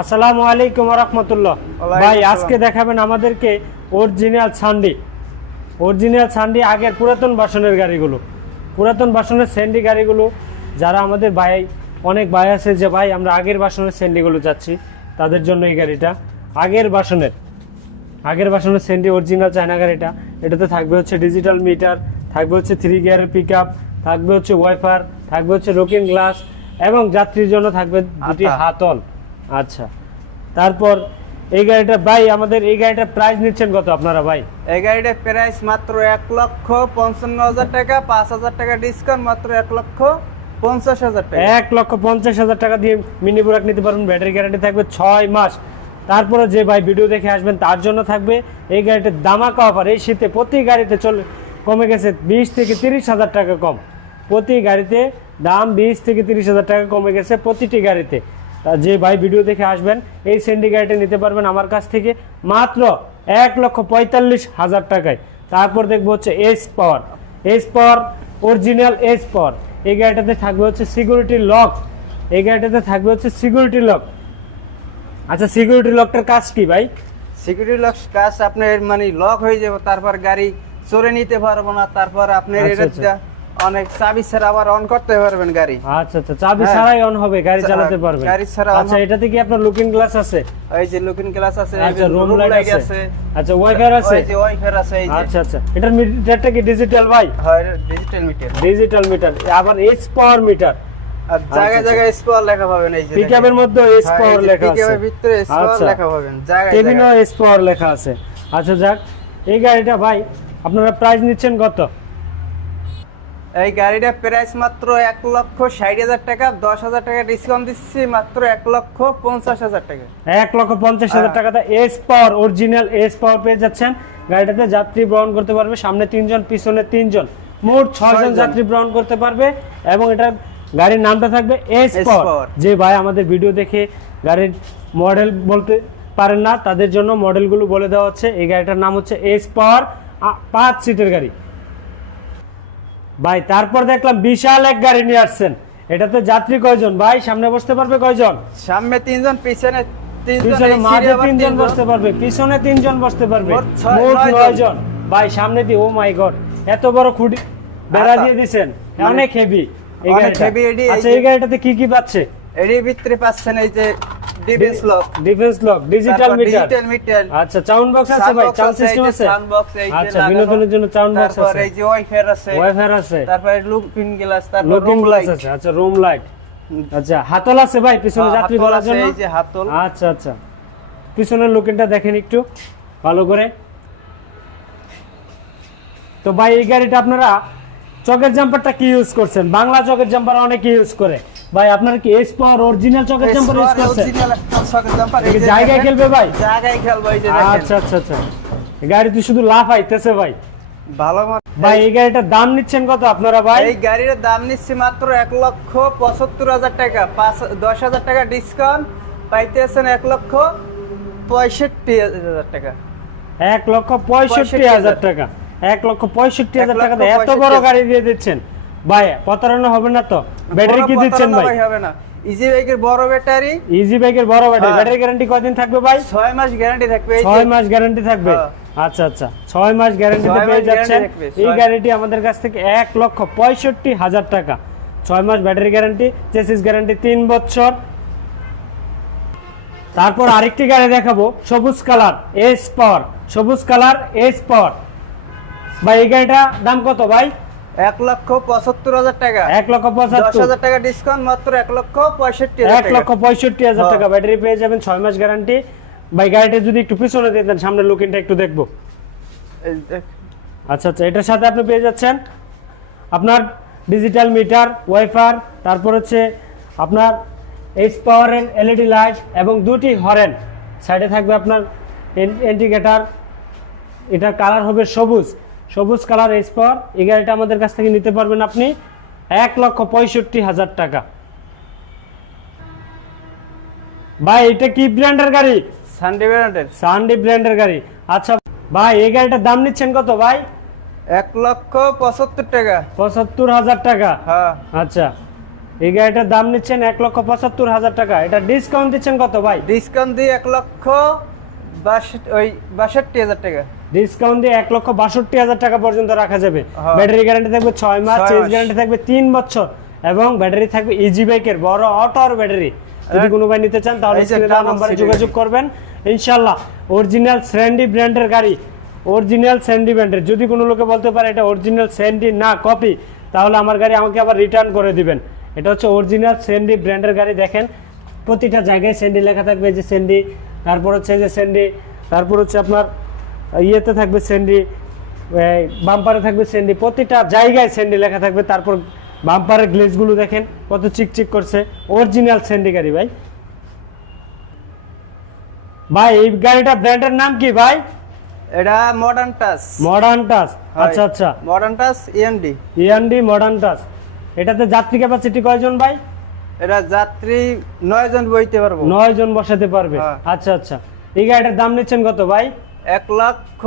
আসসালামু আলাইকুম রহমতুল্লাহ। ভাই আজকে দেখাবেন আমাদেরকে অরিজিনাল সান্ডি অরিজিনাল সান্ডি আগের পুরাতন বাসনের গাড়িগুলো। পুরাতন বাসনের স্যান্ডি গাড়িগুলো যারা আমাদের ভাই অনেক ভাই আছে যে ভাই আমরা আগের বাসনের স্যান্ডিগুলো যাচ্ছি তাদের জন্য এই গাড়িটা। আগের বাসনের আগের বাসনের স্যান্ডি অরিজিনাল চায়না গাড়িটা। এটাতে থাকবে হচ্ছে ডিজিটাল মিটার থাকবে হচ্ছে থ্রি গিয়ারের পিক আপ থাকবে হচ্ছে ওয়াইফার থাকবে হচ্ছে রোকিং গ্লাস এবং যাত্রীর জন্য থাকবে দুটি হাতল। আচ্ছা। তারপর এই গাড়িটা ভাই আমাদের এই গাড়িটার প্রাইস নিচ্ছেন কত আপনারা ভাই? এই গাড়িটার প্রাইস মাত্র এক লক্ষ পঞ্চান্ন হাজার টাকা পাঁচ হাজার টাকা ডিসকাউন্ট মাত্র এক লক্ষ পঞ্চাশ হাজার টাকা। এক লক্ষ পঞ্চাশ হাজার টাকা দিয়ে মিনি বুরাক নিতে পারবেন ব্যাটারি গ্যারান্টি থাকবে ছয় মাস। তারপরে যে ভাই ভিডিও দেখে আসবেন তার জন্য থাকবে এই গাড়িটার দামাকা অফার এই শীতে প্রতি গাড়িতে চলে কমে গেছে বিশ থেকে তিরিশ হাজার টাকা কম। প্রতি গাড়িতে দাম বিশ থেকে তিরিশ হাজার টাকা কমে গেছে প্রতিটি গাড়িতে। যে ভাই ভিডিও দেখে আসবেন এই সেন্ডি গাড়িটা নিতে পারবেন আমার কাছ থেকে মাত্র এক লক্ষ পঁয়তাল্লিশ হাজার টাকায়। তারপর দেখব হচ্ছে S power S power original S power এই গাড়িটাতে থাকবে হচ্ছে সিকিউরিটি লক এই গাড়িটাতে থাকবে হচ্ছে সিকিউরিটি লক আচ্ছা সিকিউরিটি লকটার কাজ কি ভাই? সিকিউরিটি লক কাজ আপনার মানে লক হয়ে যাবে তারপর গাড়ি চড়ে নিতে পারব না তারপর আপনার আচ্ছা, এটা অনেক চাবি ছাড়া আবার অন করতে পারবেন গাড়ি। আচ্ছা আচ্ছা চাবি হ্যাঁ। ছাড়াই অন হবে গাড়ি চালাতে পারবে গাড়ি ছাড়া আচ্ছা এটাতে কি আপনার লুকিং গ্লাস আছে? এই যে লুকিং গ্লাস আছে এই আচ্ছা রুম লাইট আছে। আচ্ছা ওয়াইফাই আছে? ওই যে ওয়াইফাই আছে এই যে। আচ্ছা আচ্ছা এটার মিটারটা কি ডিজিটাল ভাই? হয় ডিজিটাল মিটার ডিজিটাল মিটার আবার এইচ পাওয়ার মিটার আর জায়গায় আচ্ছা। জায়গায় লেখা পাবেন এই যে পিকআপের মধ্যে হ্যাঁ, পাওয়ার লেখা আছে। pickup ভিতরে স্পল আচ্ছা লেখা পাবেন জায়গায় কেবিনও জায়গায়। পাওয়ার লেখা আছে। আচ্ছা যাক এই গাড়িটা ভাই আপনারা প্রাইস নিচ্ছেন কত? এই গাড়িটা প্রাইস মাত্র এক লক্ষ ষাট হাজার টাকা দশ হাজার টাকা ডিসকাউন্ট দিচ্ছি মাত্র এক লক্ষ পঞ্চাশ হাজার টাকা। এক লক্ষ পঞ্চাশ হাজার। টাকাতে S power original S power পেয়ে যাচ্ছেন। গাড়িটাতে যাত্রী বহন করতে পারবে সামনে তিনজন পিছনে তিনজন। মোট ছয়জন। যাত্রী বহন করতে পারবে এবং এটা গাড়ির নামটা থাকবে এস পাওয়ার যে ভাই আমাদের ভিডিও দেখে গাড়ির মডেল বলতে পারেন না তাদের জন্য মডেলগুলো বলে দেওয়া হচ্ছে। এই গাড়িটার নাম হচ্ছে এস পাওয়ার পাঁচ সিটের গাড়ি। ভাই তারপর দেখলাম বিশাল এক গাড়ি নিয়ে আসছেন। এটাতে যাত্রী কয়জন? ভাই সামনে বসতে পারবে কয়জন? সামনে তিনজন পিছনে পিছনে মাঝে তিনজন তিনজন। বসতে পারবে পিছনে তিনজন বসতে পারবে। মোট ভাই সামনে দিয়ে ও মাই গড এত বড় খুঁটি বেড়া আচ্ছা। দিয়ে দিছেন। মানে অনেক হেভি এই গাড়িটা। আচ্ছা এই গাড়িটাতে কি কি পাচ্ছে? ভিতরে পাচ্ছেন এই যে defence lock defence lock digital meter digital meter আচ্ছা সাউন্ড বক্স আছে ভাই সাউন্ড সিস্টেম আছে সাউন্ড বক্স এই যে আচ্ছা বিনোদনের জন্য সাউন্ড বক্স তারপর এই যে ওয়াইফাই আছে। ওয়াইফাই আছে। তারপরে লুকিং গ্লাস তারপর রুম লাইট আছে আচ্ছা রুম লাইট আচ্ছা হাতল আছে ভাই পিছনে যাত্রী ধরার জন্য? এই যে হাতল। আচ্ছা আচ্ছা। পিছনের লোকেনটা দেখেন একটু ভালো করে। তো ভাই এই গাড়িটা আপনারা চকের জাম্পারটা কি ইউজ করছেন? বাংলা চকের জাম্পার অনেকে ইউজ করে। ভাই আপনারা কি এস পাওয়ার অরিজিনাল চকের জাম্পার ইউজ করছেন অরিজিনাল একটা সকেট জাম্পার এটা জায়গায় খেলবে ভাই? জায়গায় খেলব এই যে দেখেন। আচ্ছা আচ্ছা আচ্ছা। এই গাড়িতে শুধু লাফ আইতেছে ভাই। ভালো ভাই এই গাড়িটার দাম নিচ্ছেন কত আপনারা ভাই? এই গাড়ির দাম নিচ্ছি মাত্র এক লক্ষ পঁচাত্তর হাজার টাকা পাঁচ দশ হাজার টাকা ডিসকাউন্ট পাইতেছেন এক লক্ষ পঁয়ষট্টি হাজার টাকা। এক লক্ষ পঁয়ষট্টি হাজার টাকা। এক লক্ষ পঁয়ষট্টি হাজার টাকা এত বড় গাড়ি দিয়ে দিচ্ছেন। ভাই প্রতারণা হবে না তো? ব্যাটারি কি দিচ্ছেন ভাই? হবে না। ইজি বাইকের বড় ব্যাটারি ইজি বাইকের বড় ব্যাটারি। ব্যাটারি গ্যারান্টি কয়দিন থাকবে ভাই? ছয় মাস গ্যারান্টি থাকবে এই যে- ছয় মাস গ্যারান্টি থাকবে? হ্যাঁ। আচ্ছা আচ্ছা। ছয় মাস গ্যারান্টিতে ছয় মাস পেয়ে যাচ্ছেন। এই গাড়িটি আমাদের কাছ থেকে এক লক্ষ পঁয়ষট্টি হাজার টাকা। ছয় মাস ব্যাটারি গ্যারান্টি চেসিস গ্যারান্টি তিন বছর। তারপর আরেকটি গাড়ি দেখাবো। সবুজ কালার এস পাওয়ার সবুজ কালার এস পাওয়ার ভাই এই গাড়িটা দাম কত ভাই? এক লক্ষ পঁচাত্তর হাজার টাকা। এক লক্ষ পঁচাত্তর। হাজার টাকা ডিসকাউন্ট মাত্র এক লক্ষ পঁয়ষট্টি এক লক্ষ পঁয়ষট্টি হাজার। টাকা। ব্যাটারি পেয়ে যাবেন ছয় মাস গ্যারান্টি ভাই গাড়িটা যদি একটু পিছনে দিয়ে দেন সামনে লুকিংটা একটু দেখব। আচ্ছা আচ্ছা এটার সাথে আপনি পেয়ে যাচ্ছেন আপনার ডিজিটাল মিটার ওয়াইফার তারপর হচ্ছে আপনার এইচ পাওয়ারের এলইডি লাইট এবং দুটি হরেন সাইডে থাকবে আপনার ইন্ডিকেটার এটার কালার হবে সবুজ। সবুজ কালার পাওয়ার এই গাড়িটা আমাদের কাছ থেকে নিতে পারবেন আপনি এক লক্ষ পঁয়ষট্টি হাজার টাকা। ভাই এটা কি ব্র্যান্ডের গাড়ি? সানডে ব্র্যান্ডের সানডি ব্র্যান্ডের গাড়ি। আচ্ছা ভাই এই গাড়িটার দাম নিচ্ছেন কত ভাই? এক লক্ষ পঁচাত্তর টাকা। পঁচাত্তর হাজার টাকা? হ্যাঁ। আচ্ছা এই গাড়িটার দাম নিচ্ছেন এক লক্ষ পঁচাত্তর হাজার টাকা। এটা ডিসকাউন্ট দিচ্ছেন কত ভাই? ডিসকাউন্ট দিয়ে এক লক্ষ বাষট্টি ওই বাষট্টি হাজার টাকা। ডিসকাউন্ট দিয়ে এক লক্ষ বাষট্টি হাজার টাকা পর্যন্ত রাখা যাবে। হ্যাঁ। ব্যাটারি গ্যারান্টি থাকবে ছয় মাস চেঞ্জ গ্যারান্টি থাকবে তিন বছর এবং ব্যাটারি থাকবে ইজি বাইকের বড় অটোর ব্যাটারি যদি কোনো ভাই নিতে চান তাহলে নাম্বারে যোগাযোগ করবেন। ইনশাল্লাহ অরিজিনাল স্যান্ডি ব্র্যান্ডের গাড়ি অরিজিনাল স্যান্ডি ব্র্যান্ডের যদি কোনো লোকে বলতে পারে এটা অরিজিনাল স্যান্ডি না কপি তাহলে আমার গাড়ি আমাকে আবার রিটার্ন করে দিবেন। এটা হচ্ছে অরিজিনাল স্যান্ডি ব্র্যান্ডের গাড়ি দেখেন। প্রতিটা জায়গায় স্যান্ডি লেখা থাকবে যে স্যান্ডি তারপর হচ্ছে যে স্যান্ডি তারপর হচ্ছে আপনার ইয়েতে থাকবে স্যান্ডি বাম্পারে থাকবে স্যান্ডি প্রতিটা জায়গায় স্যান্ডি লেখা থাকবে। তারপর বাম্পারের গ্লেজগুলো দেখেন কত চিকচিক করছে। অরিজিনাল স্যান্ডি গাড়ি ভাই। ভাই এই গাড়িটা ব্র্যান্ডের নাম কি ভাই? এটা মডার্ন টাচ মডার্ন টাচ আচ্ছা আচ্ছা। Modern touch END END modern touch এটাতে যাত্রী ক্যাপাসিটি কয়জন ভাই? এটা যাত্রী নয় জন বইতে পারব। নয় জন বসাতে পারবে। হ্যাঁ। আচ্ছা আচ্ছা। এই গাড়িটার দাম নিচ্ছেন কত ভাই? এক লক্ষ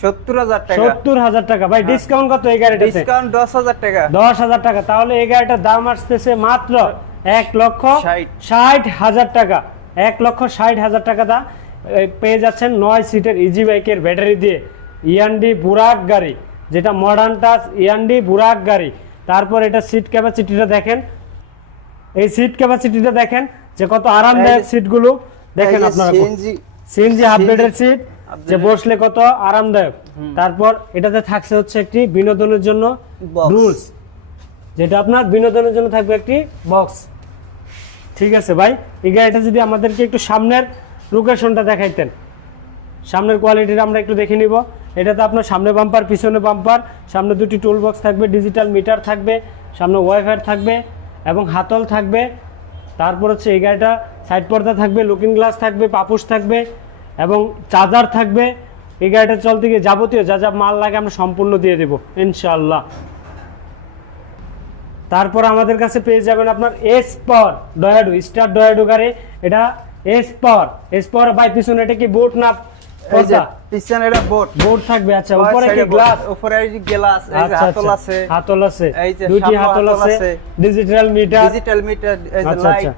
সত্তর হাজার টাকা। সত্তর হাজার টাকা। ভাই ডিসকাউন্ট কত এই ডিসকাউন্ট দশ হাজার টাকা। দশ হাজার টাকা। তাহলে এই গাড়িটার দাম আসতেছে মাত্র এক লক্ষ ষাট। হাজার টাকা। এক লক্ষ ষাট হাজার টাকা দা। পেয়ে যাচ্ছেন নয় সিটের ইজি বাইকের ব্যাটারি দিয়ে ইয়ান্ডি বুরাক গাড়ি যেটা মডার্ন টাচ ইয়ান্ডি বুরাক গাড়ি। তারপর এটা সিট ক্যাপাসিটিটা দেখেন। এই সিট ক্যাপাসিটিটা দেখেন যে কত আরামদায়ক সিটগুলো দেখেন আপনারা সিএনজি সিট যে বসলে কত আরামদায়ক। তারপর এটাতে থাকছে হচ্ছে একটি বিনোদনের জন্য। রুলস যেটা আপনার বিনোদনের জন্য থাকবে একটি বক্স ঠিক আছে ভাই এই গাড়িটা যদি আমাদেরকে একটু সামনের লোকেশনটা দেখাইতেন। সামনের কোয়ালিটিটা আমরা একটু দেখে নিব। এটাতে আপনার সামনে বাম্পার পিছনে বাম্পার সামনে দুটি টুল বক্স থাকবে ডিজিটাল মিটার থাকবে সামনে ওয়াইফাই থাকবে এবং হাতল থাকবে। তারপর হচ্ছে এই গাড়িটা সাইড পর্দা থাকবে লুকিং গ্লাস থাকবে পাপুস থাকবে। এবং চার্জার থাকবে এই গাড়িটা চলতে গিয়ে যাবতীয় যা যা মাল লাগে আমরা সম্পূর্ণ দিয়ে দেবো ইনশাআল্লাহ। তারপর আমাদের কাছে পেয়ে যাবেন আপনার এস পাওয়ার ডয়াডো স্টার ডয়াডো গাড়ি। এটা S power S power by পিছনে এটা কি বোট না পিছনে এটা বোট বোর্ড থাকবে আচ্ছা উপরে কি গ্লাস গ্লাস উপরে এই গ্লাস এই যে আচ্ছা হাতল আচ্ছা আছে। হাতল আছে। এই যে দুইটি হাতল হাতল আছে আছে। ডিজিটাল মিটার ডিজিটাল মিটার এই যে আচ্ছা আচ্ছা।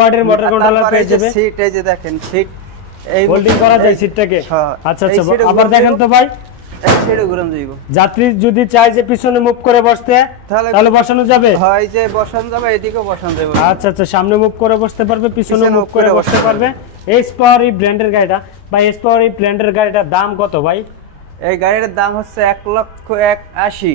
লাইট মোটর কন্ট্রোলার পেয়ে যাবে। সিট এই যে দেখেন সিট হোল্ডিং করা যায় সিটটাকে হ্যাঁ, আচ্ছা আচ্ছা আবার দেখেন তো ভাই। যাত্রী যদি চায় যে পিছনে মুভ করে বসতে তাহলে- বসানো যাবে? হয় যে বসান যাবে এদিকেও বসান যাবে। আচ্ছা আচ্ছা সামনে মুভ করে বসতে পারবে পিছনে মুভ করে বসতে পারবে। এস পাওয়ার এই ব্র্যান্ডের গাড়িটা বা এস পাওয়ার এই ব্র্যান্ডের গাড়িটার দাম কত ভাই? এই গাড়ির দাম হচ্ছে এক লক্ষ এক আশি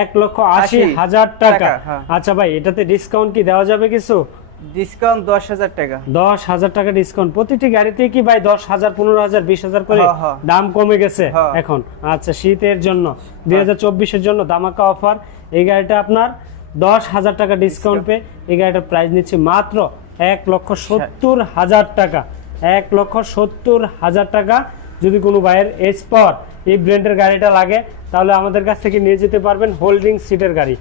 এক লক্ষ আশি হাজার টাকা। টাকা, হ্যাঁ। আচ্ছা ভাই এটাতে ডিসকাউন্ট কি দেওয়া যাবে কিছু? ডিসকাউন্ট দশ হাজার টাকা। দশ হাজার টাকা ডিসকাউন্ট প্রতিটি গাড়িতে কি ভাই দশ হাজার পনেরো হাজার বিশ হাজার করে হ্যাঁ, হ্যাঁ। দাম কমে গেছে হ্যাঁ। এখন? আচ্ছা শীতের জন্য দুই হাজার চব্বিশের জন্য দামাকা অফার এই গাড়িটা আপনার দশ হাজার টাকা ডিসকাউন্ট পে। এই গাড়িটার প্রাইস নিচ্ছে মাত্র এক লক্ষ সত্তর হাজার টাকা। এক লক্ষ সত্তর হাজার টাকা যদি কোনো ভাইয়ের এস পাওয়ার এই ব্র্যান্ডের গাড়িটা লাগে তাহলে আমাদের কাছ থেকে নিয়ে যেতে পারবেন হোল্ডিং সিটের গাড়ি।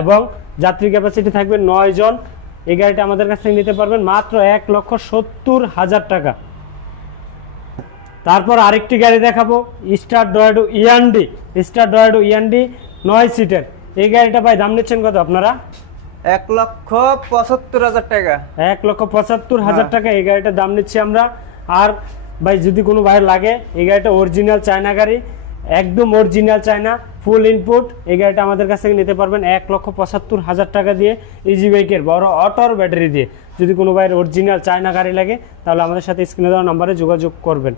এবং যাত্রী ক্যাপাসিটি থাকবে নয় জন এই গাড়িটা আমাদের কাছ নিতে পারবেন মাত্র এক লক্ষ সত্তর হাজার টাকা। তারপর আরেকটি গাড়ি দেখাবো স্টার ডয়েডো ইয়ান্ডি স্টার ডয়েডো ইয়ান্ডি নয় সিটের। এই গাড়িটা ভাই দাম নিচ্ছেন কত আপনারা? এক লক্ষ পঁচাত্তর হাজার টাকা। এক লক্ষ পঁচাত্তর হাজার হ্যাঁ। টাকা এই গাড়িটার দাম নিচ্ছি আমরা। আর ভাই যদি কোনো ভাইয়ের লাগে এই গাড়িটা অরিজিনাল চায়না গাড়ি। একদম অরিজিনাল চায়না ফুল ইনপুট এই গাড়িটা আমাদের কাছ থেকে নিতে পারবেন এক লক্ষ পঁচাত্তর হাজার টাকা দিয়ে ইজি বাইকের বড় অটোর ব্যাটারি দিয়ে। যদি কোনো ভাইয়ের অরিজিনাল চায়না গাড়ি লাগে, তাহলে আমাদের সাথে স্ক্রিনে দেওয়া নাম্বারে যোগাযোগ করবেন।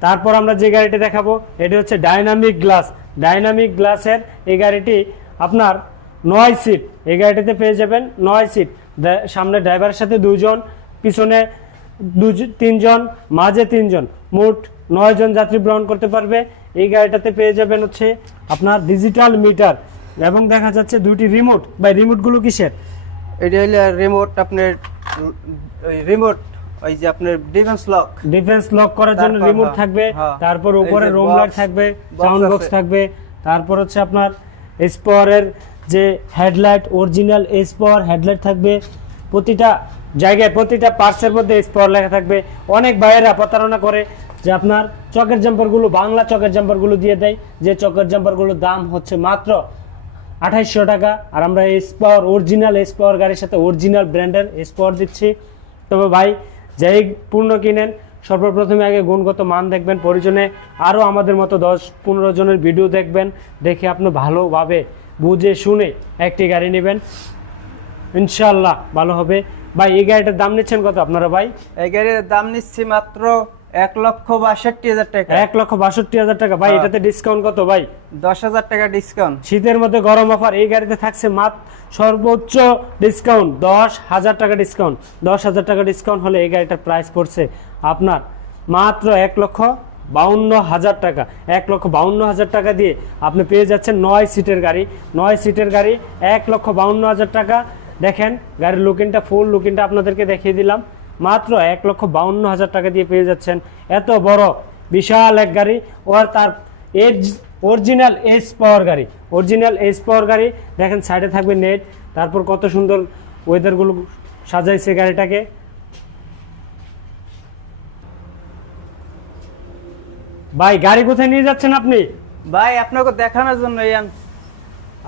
তারপর আমরা যে গাড়িটি দেখাবো, এটি হচ্ছে ডাইনামিক গ্লাস ডাইনামিক গ্লাসের এই গাড়িটি আপনার নয় সিট এই গাড়িটিতে পেয়ে যাবেন নয় সিট সামনে ড্রাইভারের সাথে দুজন, পিছনে দুজ- তিনজন, মাঝে তিনজন। মোট নয় জন যাত্রী গ্রহণ করতে পারবে। এই গাড়িটাতে পেয়ে যাবেন হচ্ছে আপনার ডিজিটাল মিটার এবং দেখা যাচ্ছে দুটি রিমোট বা রিমোটগুলো কিসের? এটা হইলে রিমোট আপনার রিমোট ওই যে আপনার ডিফেন্স লক ডিফেন্স লক করার জন্য রিমোট হ্যাঁ, থাকবে হ্যাঁ। তারপর উপরে রোম লাইট থাকবে সাউন্ড বক্স থাকবে তারপর হচ্ছে আপনার এসপাওয়ারের যে হেডলাইট অরিজিনাল এসপাওয়ার হেডলাইট থাকবে প্রতিটা জায়গায় প্রতিটা পার্টসের মধ্যে এসপাওয়ার লেখা থাকবে। অনেক ভাইয়েরা প্রতারণা করে যে আপনার চকের জাম্পারগুলো বাংলা চকের জাম্পারগুলো দিয়ে দেয়, যে চকের জাম্পারগুলোর দাম হচ্ছে মাত্র আঠাইশশো টাকা। আর আমরা S power original S power গাড়ির সাথে অরিজিনাল ব্র্যান্ডের এস পাওয়ার দিচ্ছি। তবে ভাই, যেই পূর্ণ কিনেন, সর্বপ্রথমে আগে গুণগত মান দেখবেন, পরিজনে আরও আমাদের মতো দশ পনেরো জনের ভিডিও দেখবেন, দেখে আপনি ভালোভাবে বুঝে শুনে একটি গাড়ি নেবেন। ইনশাল্লাহ ভালো হবে। ভাই, এই গাড়িটার দাম নিচ্ছেন কত আপনারা ভাই? এই গাড়ির দাম নিচ্ছি মাত্র এক লক্ষ বাষট্টি হাজার টাকা। এক লক্ষ বাষট্টি হাজার টাকা। ভাই হ্যাঁ। এটাতে ডিসকাউন্ট কত ভাই? দশ হাজার টাকা ডিসকাউন্ট শীতের মধ্যে গরম অফার এই গাড়িতে থাকছে সর্বোচ্চ ডিসকাউন্ট দশ হাজার টাকা ডিসকাউন্ট দশ হাজার টাকা ডিসকাউন্ট হলে এই গাড়িটার প্রাইস পড়ছে আপনার মাত্র এক লক্ষ বাউন্ন হাজার টাকা। এক লক্ষ বাউন্ন হাজার টাকা দিয়ে আপনি পেয়ে যাচ্ছেন নয় সিটের গাড়ি। নয় সিটের গাড়ি এক লক্ষ বাউন্ন হাজার টাকা। দেখেন গাড়ির লুকিংটা ফুল লুকিংটা আপনাদেরকে দেখিয়ে দিলাম। মাত্র এক লক্ষ বাউন্ন হাজার টাকা দিয়ে পেয়ে যাচ্ছেন। এত বড় বিশাল এক গাড়ি ওর তার এর অরিজিনাল এস পাওয়ার গাড়ি। অরিজিনাল এস পাওয়ার গাড়ি দেখেন সাইডে থাকবে নেট তারপর কত সুন্দর ওয়েদারগুলো সাজাইছে গাড়িটাকে। ভাই গাড়ি কোথায় নিয়ে যাচ্ছেন আপনি? ভাই আপনাকে দেখানোর জন্য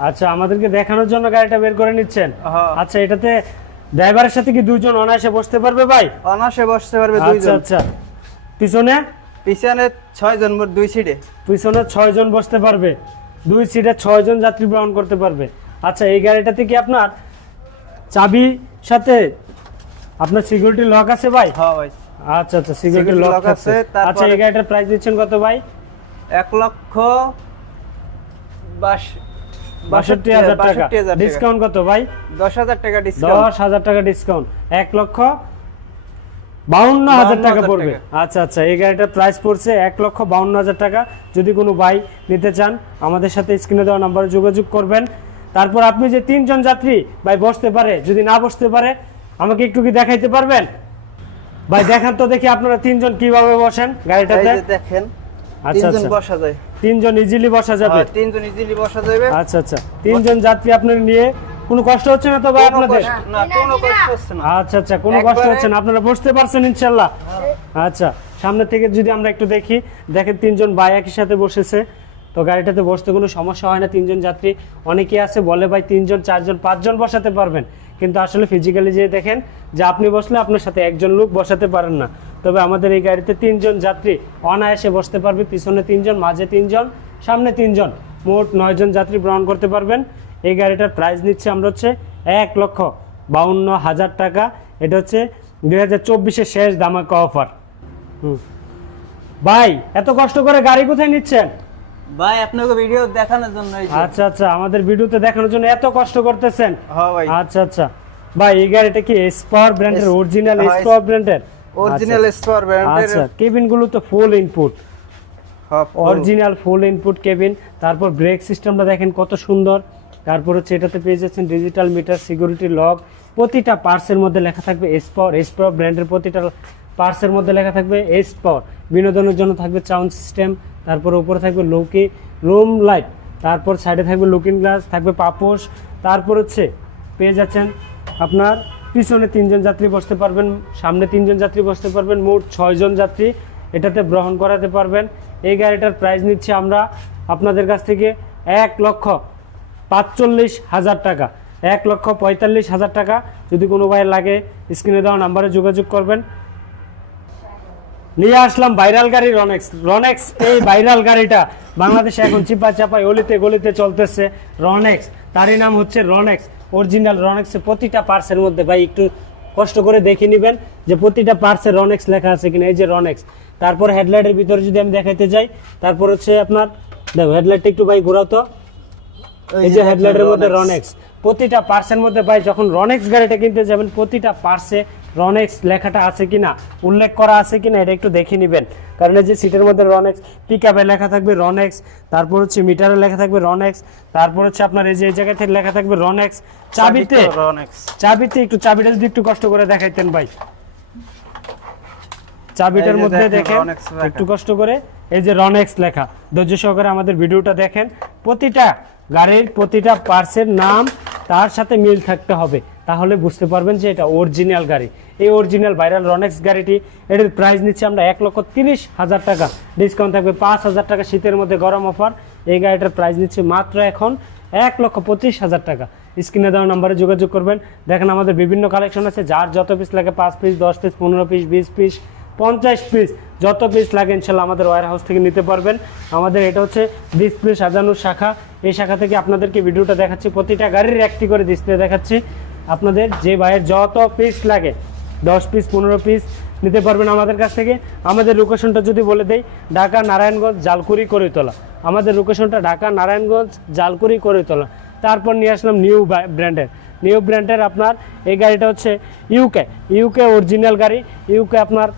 আচ্ছা আমাদেরকে দেখানোর জন্য গাড়িটা বের করে নিচ্ছেন। হ্যাঁ। আচ্ছা এটাতে ড্রাইভারের সাথে কি দুজন অনায়াসে বসতে পারবে ভাই? অনাসে বসতে পারবে আচ্ছা দুইজন। আচ্ছা। পিছনে? পিছনে ছয় জন দুই সিটে পিছনে ছয় জন বসতে পারবে। দুই সিটে ছয় জন যাত্রী বহন করতে পারবে। আচ্ছা এই গাড়িটাতে কি আপনার চাবি সাথে আপনার সিকিউরিটি লক আছে ভাই? হ্যাঁ ভাই। আচ্ছা আচ্ছা সিকিউরিটি লক আছে। আচ্ছা এই গাড়িটার প্রাইস দিচ্ছেন কত ভাই? এক লক্ষ বাষট্টি হাজার টাকা। বাষট্টি হাজার টাকা। ডিসকাউন্ট কত ভাই? দশ হাজার টাকা ডিসকাউন্ট দশ হাজার টাকা ডিসকাউন্ট এক লক্ষ বাউন্ন হাজার টাকা পড়বে। আচ্ছা আচ্ছা এই গাড়িটার প্রাইস পড়ছে এক লক্ষ বাউন্ন হাজার টাকা। যদি কোনো ভাই নিতে চান আমাদের সাথে স্ক্রিনে দেওয়া নাম্বারে যোগাযোগ করবেন। তারপর আপনি যে তিনজন যাত্রী ভাই বসতে পারে যদি না বসতে পারে আমাকে একটু কি দেখাইতে পারবেন? ভাই দেখান তো দেখি আপনারা তিনজন কীভাবে বসেন গাড়িটাতে। দেখেন আচ্ছা আচ্ছা। বসা যায়। তিনজন ইজিলি বসা যাবে? হ্যাঁ, তিনজন ইজিলি বসা যাবে। আচ্ছা আচ্ছা। তিনজন যাত্রী আপনার নিয়ে কোনো কষ্ট হচ্ছে না তো ভাই আপনাদের? না কোনো কষ্ট হচ্ছে না। আচ্ছা আচ্ছা কোনো কষ্ট হচ্ছে না। আপনারা বসতে পারছেন ইনশাল্লাহ। আচ্ছা সামনে থেকে যদি আমরা একটু দেখি দেখেন তিনজন ভাই একই সাথে বসেছে। তো গাড়িটাতে বসতে কোনো সমস্যা হয় না। তিনজন যাত্রী অনেকেই আছে বলে ভাই তিনজন চারজন পাঁচজন বসাতে পারবেন। কিন্তু আসলে ফিজিক্যালি যে দেখেন, যে আপনি বসলে আপনার সাথে একজন লোক বসাতে পারেন না। তবে আমাদের এই গাড়িতে তিনজন যাত্রী অনায়াসে বসতে পারবে, পিছনে তিনজন, মাঝে তিনজন, সামনে তিনজন। মোট নয়জন যাত্রী গ্রহণ করতে পারবেন। এই গাড়িটার প্রাইস নিচ্ছে আমরা হচ্ছে এক লক্ষ বাউন্ন হাজার টাকা। এটা হচ্ছে দুই হাজার চব্বিশের শেষ দামাকা অফার হুম। ভাই, এত কষ্ট করে গাড়ি কোথায় নিচ্ছেন? ভাই আপনাকে ভিডিও দেখানোর জন্য। আচ্ছা আচ্ছা আমাদের ভিডিওতে দেখানোর জন্য এত কষ্ট করতেছেন। হ্যাঁ ভাই। আচ্ছা আচ্ছা। ভাই এই গাড়িটা কি স্পার ব্র্যান্ডের অরিজিনাল স্পার ব্র্যান্ডের অরিজিনাল স্টোর ব্র্যান্ডের আচ্ছা কেবিনগুলো তো full input original full input cabin তারপর ব্রেক সিস্টেমটা দেখেন কত সুন্দর। তারপর হচ্ছে এটাতে পেয়ে যাচ্ছেন ডিজিটাল মিটার সিকিউরিটি লক প্রতিটা পার্টসের মধ্যে লেখা থাকবে এস পাওয়ার ব্র্যান্ডের প্রতিটা পার্টসের মধ্যে লেখা থাকবে এস পাওয়ার বিনোদনের জন্য থাকবে সাউন্ড সিস্টেম তারপর উপরে থাকবে লোকি, রুম লাইট, তারপর সাইডে থাকবে লুকিং গ্লাস থাকবে পাপোশ, তারপর হচ্ছে পেয়ে যাচ্ছেন আপনার পিছনে তিনজন যাত্রী বসতে পারবেন, সামনে তিনজন যাত্রী বসতে পারবেন, মোট ছয়জন যাত্রী এটাতে গ্রহণ করাতে পারবেন। এই গাড়িটার প্রাইস নিচ্ছি আমরা আপনাদের কাছ থেকে এক লক্ষ পাঁচচল্লিশ হাজার টাকা। এক লক্ষ পঁয়তাল্লিশ হাজার টাকা। যদি কোনো ভাই লাগে স্ক্রিনে দেওয়া নাম্বারে যোগাযোগ করবেন। নিয়ে আসলাম ভাইরাল গাড়ি রনেক্স রনেক্স এই ভাইরাল গাড়িটা বাংলাদেশে এখন চিপা চাপাই অলিতে গলিতে চলতেছে রনেক্স তারই নাম হচ্ছে রনেক্স অরিজিনাল রনেক্সের প্রতিটা পার্টসের মধ্যে ভাই একটু কষ্ট করে দেখে নেবেন যে প্রতিটা পার্টসে রনেক্স লেখা আছে কিনা এই যে রনেক্স তারপর হেডলাইটের ভিতরে যদি আমি দেখাইতে যাই তারপর হচ্ছে আপনার দেখো হেডলাইটটা একটু ভাই ঘোরাও তো। এই যে হেডলাইটের মধ্যে রনেক্স প্রতিটা পার্সের মধ্যে ভাই যখন রনেক্স গাড়িটা কিনতে যাবেন প্রতিটা পার্সে রনেক্স লেখাটা আছে কিনা উল্লেখ করা আছে কিনা এটা একটু দেখে নেবেন। কারণ এই যে সিটের মধ্যে রনেক্স পিক লেখা থাকবে রনেক্স তারপর হচ্ছে মিটারে লেখা থাকবে রনেক্স তারপর হচ্ছে আপনার এই যে এই জায়গা থেকে লেখা থাকবে রনেক্স চাবিতে। রনেক্স চাবিতে একটু চাবিটা যদি একটু কষ্ট করে দেখাইতেন ভাই। চাবিটার মধ্যে দেখেন। একটু কষ্ট করে এই যে রনেক্স লেখা। ধৈর্য সহকারে আমাদের ভিডিওটা দেখেন। প্রতিটা গাড়ির প্রতিটা পার্সের নাম তার সাথে মিল থাকতে হবে। তাহলে বুঝতে পারবেন যে এটা অরিজিনাল গাড়ি। এই অরিজিনাল ভাইরাল রনেক্স গাড়িটি, এটার প্রাইস নিচ্ছে আমরা এক লক্ষ তিরিশ হাজার টাকা। ডিসকাউন্ট থাকবে পাঁচ হাজার টাকা শীতের মধ্যে গরম অফার এই গাড়িটার প্রাইস নিচ্ছে মাত্র এখন এক লক্ষ পঁচিশ হাজার টাকা। স্ক্রিনে দেওয়া নাম্বারে যোগাযোগ করবেন। দেখেন আমাদের বিভিন্ন কালেকশন আছে, যার যত পিস লাগে, পাঁচ পিস দশ পিস পনেরো পিস বিশ পিস পঞ্চাশ পিস যত পিস লাগে ইনশাল্লাহ আমাদের ওয়ার হাউস থেকে নিতে পারবেন। আমাদের এটা হচ্ছে ডিসপ্লে সাজানোর শাখা। এই শাখা থেকে আপনাদেরকে ভিডিওটা দেখাচ্ছি। প্রতিটা গাড়ির একটি করে ডিসপ্লে দেখাচ্ছি। আপনাদের যে ভাইয়ের যত পিস লাগে, দশ পিস পনেরো পিস নিতে পারবেন আমাদের কাছ থেকে। আমাদের লোকেশনটা যদি বলে দেই, ঢাকা, নারায়ণগঞ্জ, জালকুড়ি, করিতলা। আমাদের লোকেশনটা ঢাকা, নারায়ণগঞ্জ, জালকুড়ি, করিতলা। তারপর নিয়ে আসলাম নিউ ব্র্যান্ডের নিউ ব্র্যান্ডের আপনার এই গাড়িটা হচ্ছে ইউকে ইউকে অরিজিনাল গাড়ি। ইউকে আপনার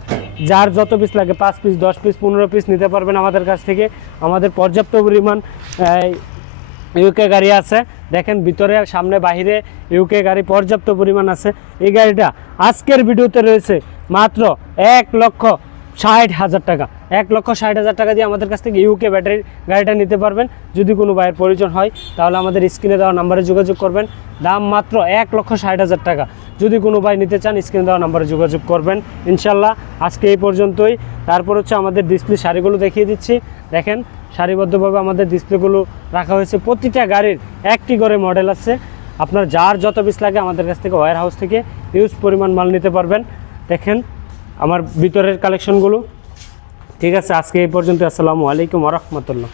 যার যত পিস লাগে, পাঁচ পিস দশ পিস পনেরো পিস নিতে পারবেন আমাদের কাছ থেকে। আমাদের পর্যাপ্ত পরিমাণ ইউকে গাড়ি আছে। দেখেন, ভিতরে, সামনে, বাহিরে ইউকে গাড়ি পর্যাপ্ত পরিমাণ আছে। এই গাড়িটা আজকের ভিডিওতে রয়েছে মাত্র এক লক্ষ ষাট হাজার টাকা। এক লক্ষ ষাট হাজার টাকা দিয়ে আমাদের কাছ থেকে ইউকে ব্যাটারি গাড়িটা নিতে পারবেন। যদি কোনো ভাইয়ের প্রয়োজন হয়, তাহলে আমাদের স্ক্রিনে দেওয়া নাম্বারে যোগাযোগ করবেন। দাম মাত্র এক লক্ষ ষাট হাজার টাকা। যদি কোনো ভাই নিতে চান, স্ক্রিনে দেওয়া নাম্বারে যোগাযোগ করবেন। ইনশাল্লাহ আজকে এই পর্যন্তই। তারপর হচ্ছে আমাদের ডিসপ্লে শাড়িগুলো দেখিয়ে দিচ্ছি। দেখেন সারিবদ্ধভাবে আমাদের ডিসপ্লেগুলো রাখা হয়েছে। প্রতিটা গাড়ির একটি করে মডেল আছে। আপনার যার যত পিস লাগে আমাদের কাছ থেকে ওয়্যার হাউস থেকে ইউজ পরিমাণ মাল নিতে পারবেন। দেখেন, আমার ভিতরের কালেকশনগুলো ঠিক আছে, আজকে এই পর্যন্ত আসসালামু আলাইকুম রহমতুল্লাহ।